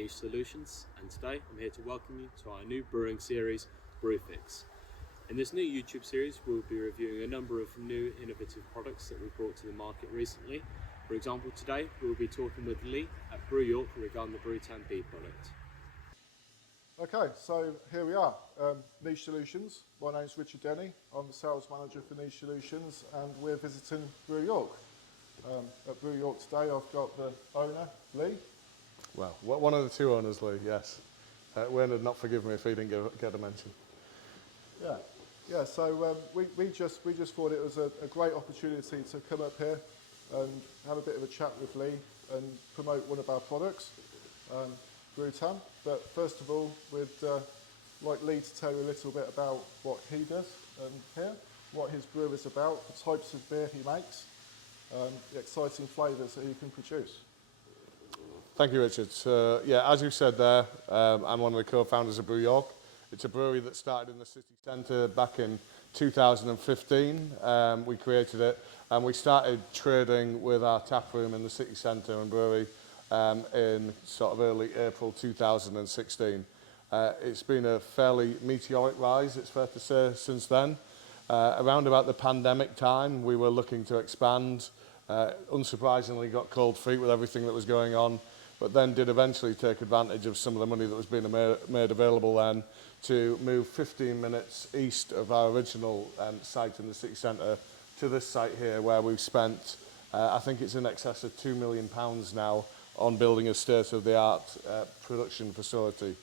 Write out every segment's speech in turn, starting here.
Niche Solutions, and today I'm here to welcome you to our new brewing series, Brewfix. In this new YouTube series, we'll be reviewing a number of new innovative products that we've brought to the market recently. For example, today we'll be talking with Lee at Brew York regarding the Brewtan B product. Okay, so here we are, Niche Solutions. My name's Richard Denny. I'm the sales manager for Niche Solutions, and we're visiting Brew York. At Brew York today, I've got the owner, Lee. Well, one of the two owners, Lee, yes. Wayne would not forgive me if he didn't get a mention. Yeah. So we just thought it was a great opportunity to come up here and have a bit of a chat with Lee and promote one of our products, Brewtan. But first of all, we'd like Lee to tell you a little bit about what he does here, what his brew is about, the types of beer he makes, the exciting flavours that he can produce. Thank you, Richard. Yeah, as you said there, I'm one of the co-founders of Brew York. It's a brewery that started in the city centre back in 2015. We created it and we started trading with our tap room in the city centre and brewery in sort of early April 2016. It's been a fairly meteoric rise, it's fair to say, since then. Around about the pandemic time, we were looking to expand. Unsurprisingly, got cold feet with everything that was going on, but then did eventually take advantage of some of the money that was being made available then to move 15 minutes east of our original site in the city centre to this site here, where we've spent, I think it's in excess of £2 million now on building a state-of-the-art production facility.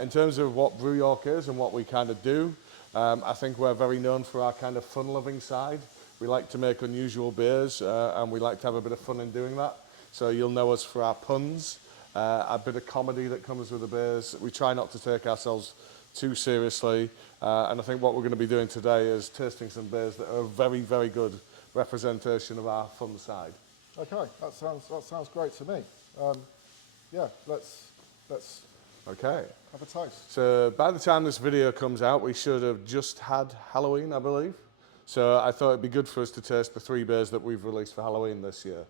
In terms of what Brew York is and what we kind of do, I think we're very known for our kind of fun-loving side. We like to make unusual beers and we like to have a bit of fun in doing that. So you'll know us for our puns, a bit of comedy that comes with the beers. We try not to take ourselves too seriously, and I think what we're going to be doing today is tasting some beers that are a very, very good representation of our fun side. Okay, that sounds great to me. Yeah, let's Okay. have a taste. So by the time this video comes out, we should have just had Halloween, I believe. So I thought it'd be good for us to taste the 3 beers that we've released for Halloween this year.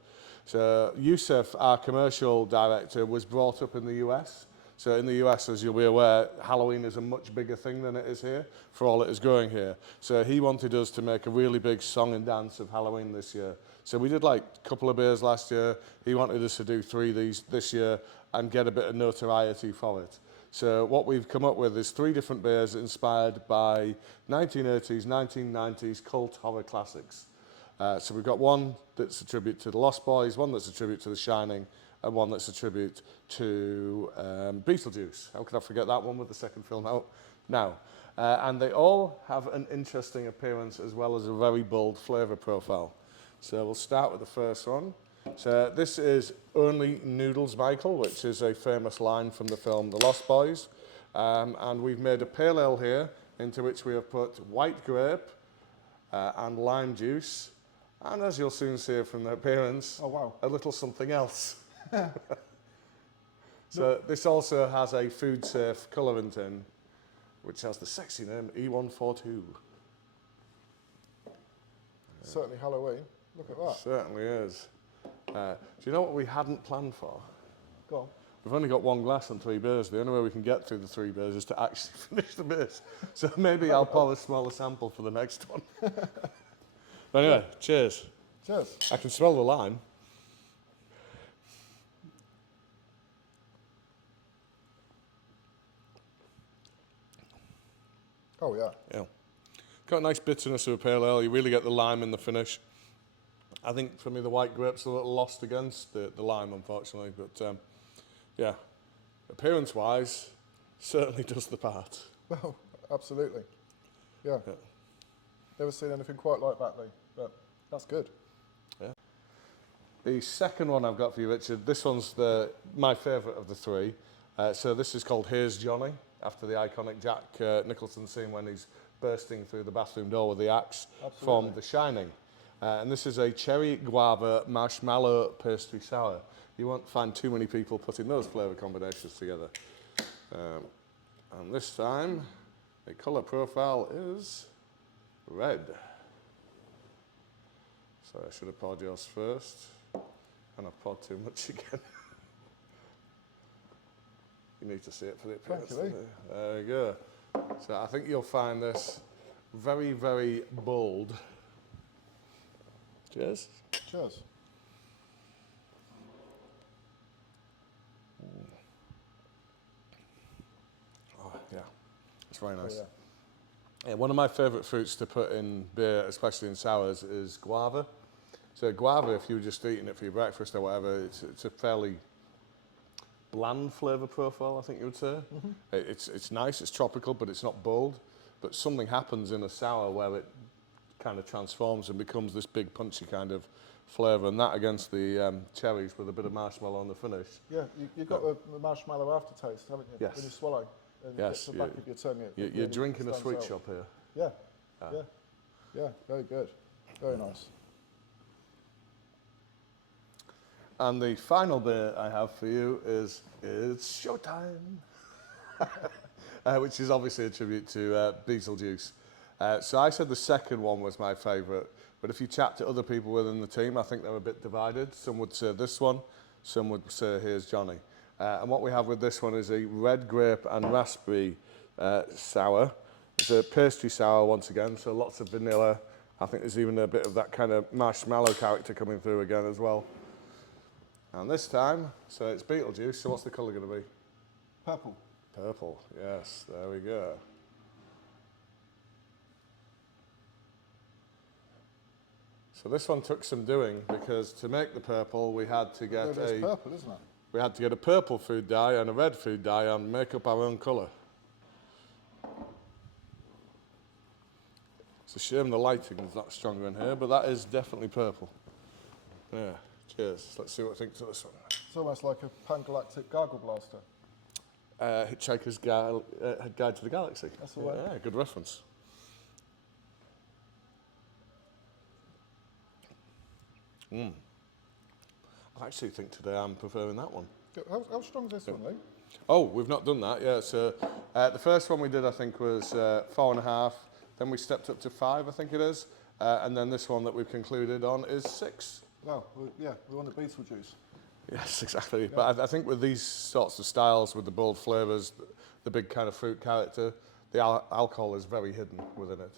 So Yusuf, our commercial director, was brought up in the US. So in the US, as you'll be aware, Halloween is a much bigger thing than it is here, for all it is growing here. So he wanted us to make a really big song and dance of Halloween this year. So we did like a couple of beers last year. He wanted us to do 3 this year and get a bit of notoriety for it. So what we've come up with is 3 different beers inspired by 1980s, 1990s cult horror classics. So we've got one that's a tribute to the Lost Boys, one that's a tribute to The Shining, and one that's a tribute to Beetlejuice. How could I forget that one with the second film out now? And they all have an interesting appearance as well as a very bold flavour profile. So we'll start with the first one. So this is Only Noodles, Michael, which is a famous line from the film The Lost Boys. And we've made a pale ale here, into which we have put white grape and lime juice. And as you'll soon see from the appearance, Oh, wow. a little something else. So this also has a food-safe colourant in, which has the sexy name E142. Certainly Halloween. Look at that. Certainly is. Do you know what we hadn't planned for? Go on. We've only got 1 glass and 3 beers. The only way we can get through the 3 beers is to actually finish the beers. So maybe I'll pour a smaller sample for the next one. But anyway, cheers. Cheers. I can smell the lime. Oh, yeah. Yeah. Got a nice bitterness of a pale ale. You really get the lime in the finish. I think for me the white grape's a little lost against the lime, unfortunately. But yeah, appearance-wise, certainly does the part. Oh, absolutely. Yeah. Never seen anything quite like that, Lee, but that's good. Yeah. The second one I've got for you, Richard, this one's my favourite of the 3. So this is called Here's Johnny, after the iconic Jack Nicholson scene when he's bursting through the bathroom door with the axe from The Shining. And this is a cherry guava marshmallow pastry sour. You won't find too many people putting those flavour combinations together. And this time, the colour profile is red. So I should have poured yours first, and I've poured too much again. You need to see it for the Thank appearance. you, Lee. There we go. So I think you'll find this very, very bold. Cheers. Cheers. Oh, yeah, it's very nice. Oh, Yeah, one of my favourite fruits to put in beer, especially in sours, is guava. So guava, if you were just eating it for your breakfast or whatever, it's a fairly bland flavour profile, I think you would say. It's nice, it's tropical, but it's not bold. But something happens in a sour where it kind of transforms and becomes this big punchy kind of flavour, and that against the cherries with a bit of marshmallow on the finish. Yeah, you've got the marshmallow aftertaste, haven't you? Yes. When you swallow, and Yes, at the back of your tongue, it You're really drinking a stands sweet out. shop here. Yeah, yeah, very good, very nice. And the final beer I have for you is It's Showtime, which is obviously a tribute to Beetlejuice. So I said the second one was my favourite, but if you chat to other people within the team, I think they're a bit divided. Some would say this one, some would say Here's Johnny. And what we have with this one is a red grape and raspberry sour. It's a pastry sour once again, so lots of vanilla. I think there's even a bit of that kind of marshmallow character coming through again as well. And this time, so it's Beetlejuice, so what's the colour going to be? Purple. Purple, yes, there we go. So this one took some doing, because to make the purple we had to get It's purple, isn't it? we had to get a purple food dye and a red food dye and make up our own colour. It's a shame the lighting is not stronger in here, but that is definitely purple. Yeah, cheers. Let's see what I think to this one. It's almost like a pan-galactic gargle blaster. Hitchhiker's Guide to the Galaxy. That's the one. Yeah, good reference. I actually think today I'm preferring that one. How strong is this one, Lee? Oh, we've not done that yet. So the first one we did, I think, was 4.5. Then we stepped up to 5, I think it is. And then this one that we've concluded on is 6. Well, yeah, we want the Beetlejuice. Yes, exactly. Yeah. But I think with these sorts of styles, with the bold flavours, the big kind of fruit character, the alcohol is very hidden within it.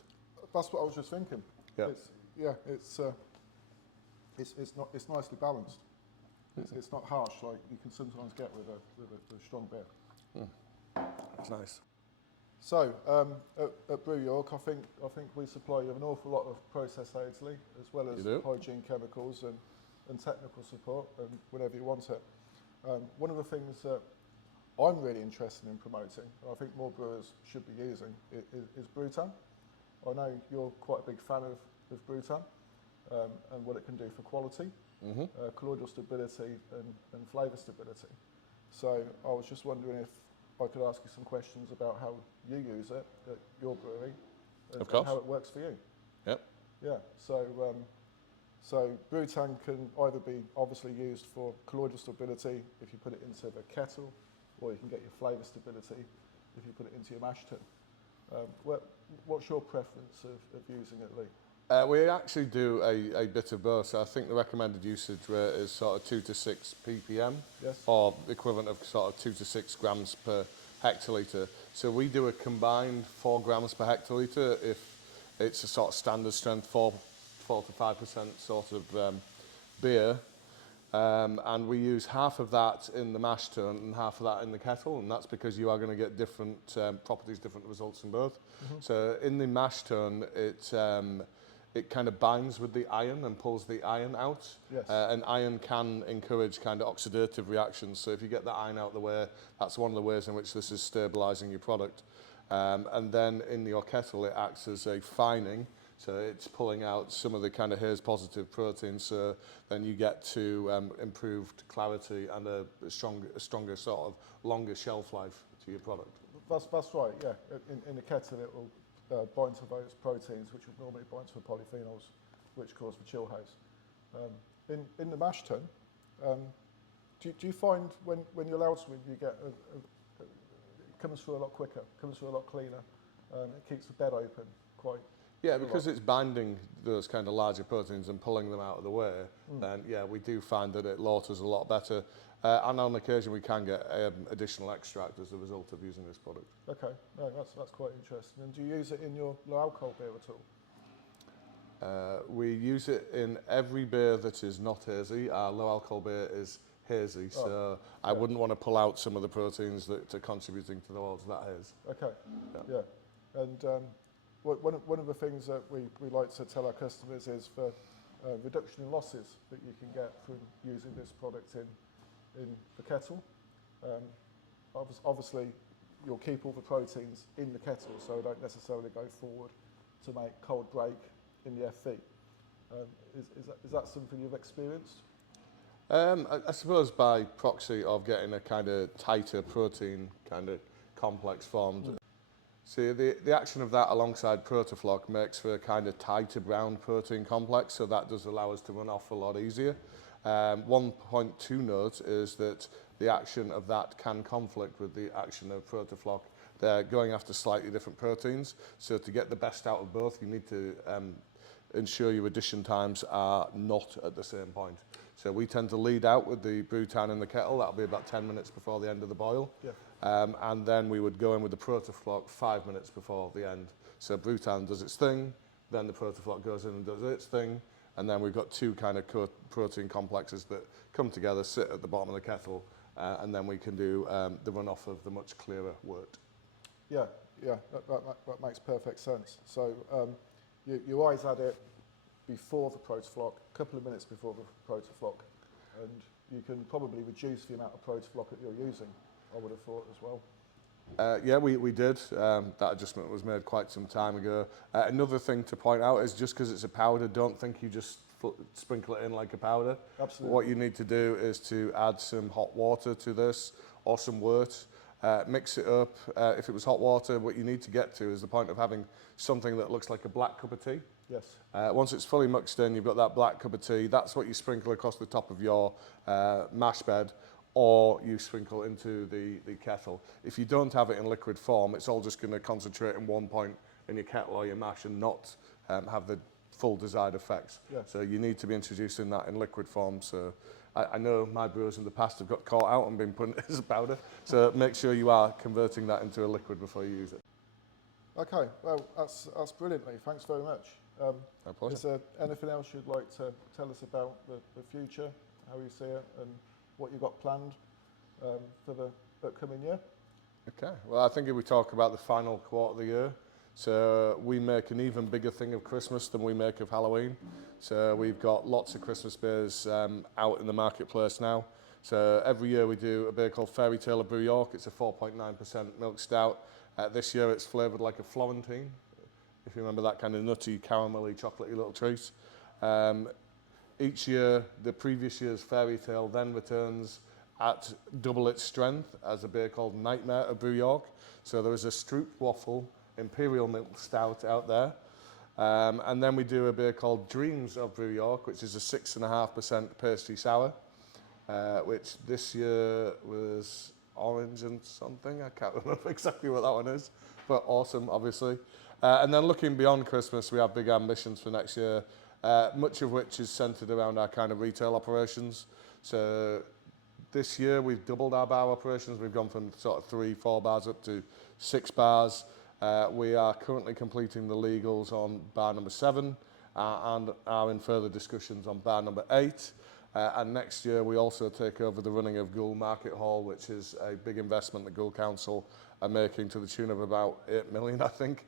That's what I was just thinking. Yeah. It's nicely balanced. It's not harsh like you can sometimes get with a strong beer. That's nice. So at Brew York, I think we supply you with an awful lot of process aids, Lee, as well as hygiene chemicals and technical support, and whenever you want it. One of the things that I'm really interested in promoting, and I think more brewers should be using, is Brewtan. I know you're quite a big fan of Brewtan and what it can do for quality, colloidal stability and flavour stability. So I was just wondering if I could ask you some questions about how you use it at your brewery and how it works for you. Yep. Yeah, so Brewtan can either be obviously used for colloidal stability if you put it into the kettle, or you can get your flavour stability if you put it into your mash tun. What's your preference of using it, Lee? We actually do a bit of both. So I think the recommended usage rate is sort of 2 to 6 ppm, or equivalent of sort of 2 to 6 grams per hectolitre. So we do a combined 4 grams per hectolitre if it's a sort of standard strength 4 to 5% sort of beer. And we use half of that in the mash tun and half of that in the kettle, and that's because you are going to get different properties, different results in both. So in the mash tun, it kind of binds with the iron and pulls the iron out. And iron can encourage kind of oxidative reactions. So if you get the iron out of the way, that's one of the ways in which this is stabilising your product. And then in your kettle, it acts as a fining. So it's pulling out some of the kind of haze positive proteins. So then you get to improved clarity and a stronger sort of longer shelf life to your product. That's right, yeah. In the kettle, it will bind to those proteins, which would normally bind to the polyphenols, which cause the chill haze. In the mash tun, do you find when you're loud swing, you get it comes through a lot quicker, comes through a lot cleaner, it keeps the bed open quite Yeah, because it's binding those kind of larger proteins and pulling them out of the way, then yeah, we do find that it lauters a lot better. And on occasion we can get additional extract as a result of using this product. Okay, no, that's quite interesting. And do you use it in your low alcohol beer at all? We use it in every beer that is not hazy. Our low alcohol beer is hazy, so I wouldn't want to pull out some of the proteins that are contributing towards that haze. Okay, yeah. And one of the things that we like to tell our customers is for reduction in losses that you can get from using this product in the kettle. Obviously, you'll keep all the proteins in the kettle, so they don't necessarily go forward to make cold break in the FV. Is that something you've experienced? I suppose by proxy of getting a kind of tighter protein kind of complex formed. See, the action of that alongside Protofloc makes for a kind of tighter brown protein complex, so that does allow us to run off a lot easier. 1.2 note is that the action of that can conflict with the action of Protofloc. They're going after slightly different proteins, so to get the best out of both, you need to ensure your addition times are not at the same point. So we tend to lead out with the Brewtan in the kettle. That'll be about 10 minutes before the end of the boil. Yeah. And then we would go in with the Protofloc 5 minutes before the end. So Brewtan does its thing, then the Protofloc goes in and does its thing, and then we've got two kind of protein complexes that come together, sit at the bottom of the kettle, and then we can do the runoff of the much clearer wort. Yeah, that makes perfect sense. So you always add it before the Protofloc, a couple of minutes before the Protofloc, and you can probably reduce the amount of Protofloc that you're using, I would have thought as well. Yeah, we did. That adjustment was made quite some time ago. Another thing to point out is just because it's a powder, don't think you just sprinkle it in like a powder. Absolutely. What you need to do is to add some hot water to this or some wort. Mix it up. If it was hot water, what you need to get to is the point of having something that looks like a black cup of tea. Yes. Once it's fully mixed in, you've got that black cup of tea. That's what you sprinkle across the top of your mash bed, or you sprinkle into the kettle. If you don't have it in liquid form, it's all just going to concentrate in one point in your kettle or your mash and not have the full desired effects. Yeah. So you need to be introducing that in liquid form. So I know my brewers in the past have got caught out and been putting it as a powder. So make sure you are converting that into a liquid before you use it. Okay, well, that's brilliant, Lee. Thanks very much. My pleasure. Is there anything else you'd like to tell us about the future, how you see it, and what you've got planned for the upcoming year? Okay, well, I think if we talk about the final quarter of the year, so we make an even bigger thing of Christmas than we make of Halloween. So we've got lots of Christmas beers out in the marketplace now. So every year we do a beer called Fairy Tale of Brew York. It's a 4.9% milk stout. This year it's flavoured like a Florentine, if you remember that kind of nutty, caramelly, chocolatey little treat. Each year, the previous year's Fairy Tale then returns at double its strength as a beer called Nightmare of Brew York. So there is a Stroop Waffle Imperial Milk Stout out there. And then we do a beer called Dreams of Brew York, which is a 6.5% pastry sour, which this year was orange and something. I can't remember exactly what that one is, but awesome, obviously. And then looking beyond Christmas, we have big ambitions for next year, much of which is centered around our kind of retail operations. So this year we've doubled our bar operations. We've gone from sort of 3-4 bars up to 6 bars. We are currently completing the legals on bar number 7 and are in further discussions on bar number 8. And next year we also take over the running of Goole Market Hall, which is a big investment the Goole Council are making to the tune of about 8 million, I think,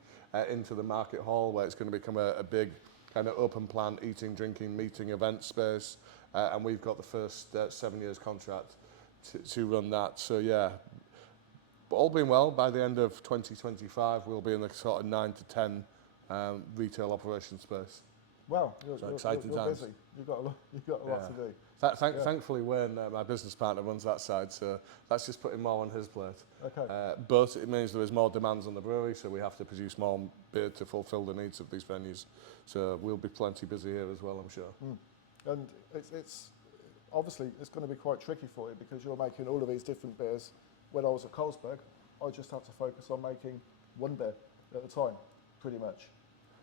into the market hall, where it's going to become a big kind of open plan eating, drinking, meeting, event space. And we've got the first 7 years contract to run that. So yeah, but all being well, by the end of 2025, we'll be in the sort of 9 to 10 retail operation space. Wow, you're exciting times. busy. You've got a lot to do. Thankfully, Wayne, my business partner, runs that side, so that's just putting more on his plate. Okay. But it means there is more demands on the brewery, so we have to produce more beer to fulfil the needs of these venues. So we'll be plenty busy here as well, I'm sure. And it's obviously it's going to be quite tricky for you because you're making all of these different beers. When I was at Carlsberg, I just had to focus on making one beer at a time, pretty much.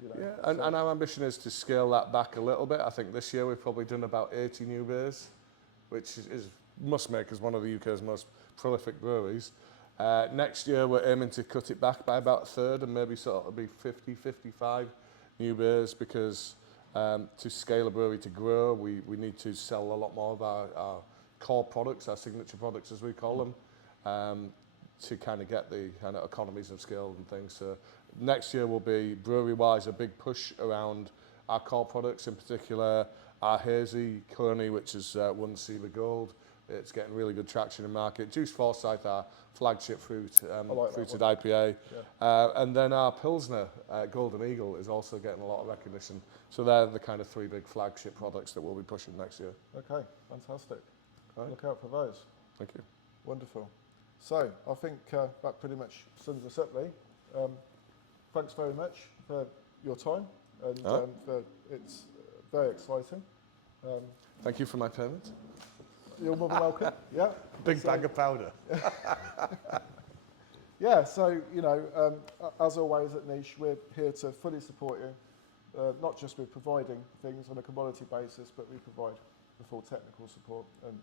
You know, Yeah, and our ambition is to scale that back a little bit. I think this year we've probably done about 80 new beers, which must make us one of the UK's most prolific breweries. Next year we're aiming to cut it back by about a third and maybe sort of be 50, 55 new beers because to scale a brewery to grow, we need to sell a lot more of our core products, our signature products as we call them, to kind of get the kind of economies of scale and things. So next year will be, brewery-wise, a big push around our core products, in particular our hazy Coney, which has won Silver Gold. It's getting really good traction in market. Juice Forsyth, our flagship fruited IPA. Yeah. And then our Pilsner, Golden Eagle, is also getting a lot of recognition. So they're the kind of three big flagship products that we'll be pushing next year. Okay, fantastic. Right. Look out for those. Thank you. Wonderful. So I think that pretty much sums us up, Lee. Thanks very much for your time, and it's very exciting. Thank you for my payment. You're more than welcome. Yeah. Big bag of powder. Yeah. So you know, as always at Niche, we're here to fully support you, not just with providing things on a commodity basis, but we provide the full technical support, and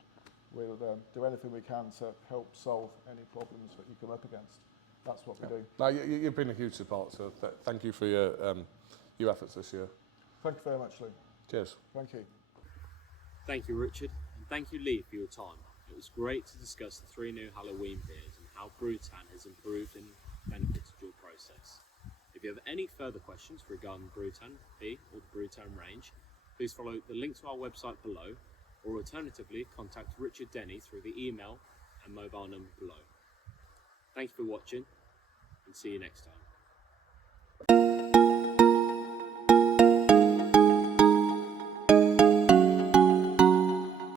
we'll do anything we can to help solve any problems that you come up against. That's what we do. No, you've been a huge support, so thank you for your efforts this year. Thank you very much, Lee. Cheers. Thank you. Thank you, Richard, and thank you, Lee, for your time. It was great to discuss the 3 new Halloween beers and how Brewtan has improved and benefited your process. If you have any further questions regarding Brewtan B or the Brewtan range, please follow the link to our website below, or alternatively contact Richard Denny through the email and mobile number below. Thank you for watching, and see you next time.